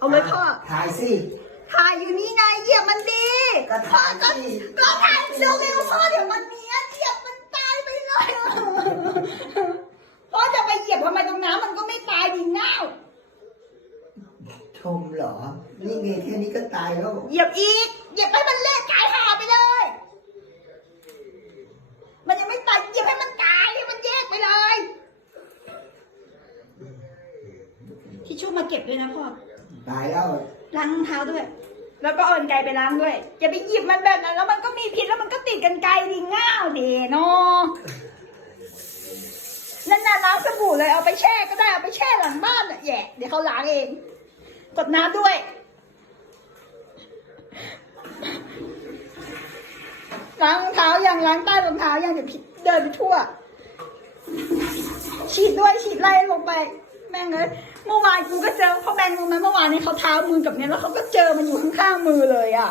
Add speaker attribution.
Speaker 1: เอาเลยพ่อ
Speaker 2: ถ่ายสิ
Speaker 1: ถ่ายอยู่นี่ไงเหยียบมันดี
Speaker 2: ก็ถ่าย
Speaker 1: ก็
Speaker 2: สิ
Speaker 1: ก็ถ่ายเร็วๆพ่อเดี๋ยวมันเนี้ยเหยียบมันตายไปเลยพ่อจะไปเหยียบทำไมตรงน้ำมันก็ไม่ตายดิเง่า
Speaker 2: ชมเหรอ นี่ไงแค่นี้ก็ตายแล้ว
Speaker 1: เหยียบอีก เหยียบให้มันเละกายหาไปเลย มันยังไม่ตายเหยียบให้มันตายให้มันแยกไปเลยทิชชู่มาเก็บด้วยนะพ่อ
Speaker 2: ตายแล้ว
Speaker 1: ล้างรองเท้าด้วย แล้วก็เอากันไกรไปล้างด้วย อย่าไปหยิบมันแบบนั้น แล้วมันก็มีพิษแล้วมันก็ติดกันไกรดิง่าวเดเนาะนั่นน่ะล้างสบู่เลยเอาไปแช่ก็ได้เอาไปแช่หลังบ้านน่ะแย่ เดี๋ยวเขาล้างเอง กดน้ำด้วย ล้างรองเท้ายังล้างใต้รองเท้ายังเดี๋ยวพิษเดินไปทั่ว ฉีดด้วยฉีดไล่ลงไป แม่งเลยเมื่อวานกูก็เจอเพราแบงรู้ไหมเมื่อวานนี้เขาเท้ามือกับเนี้ยแล้วเขาก็เจอมันอยู่ข้างๆมือเลยอะ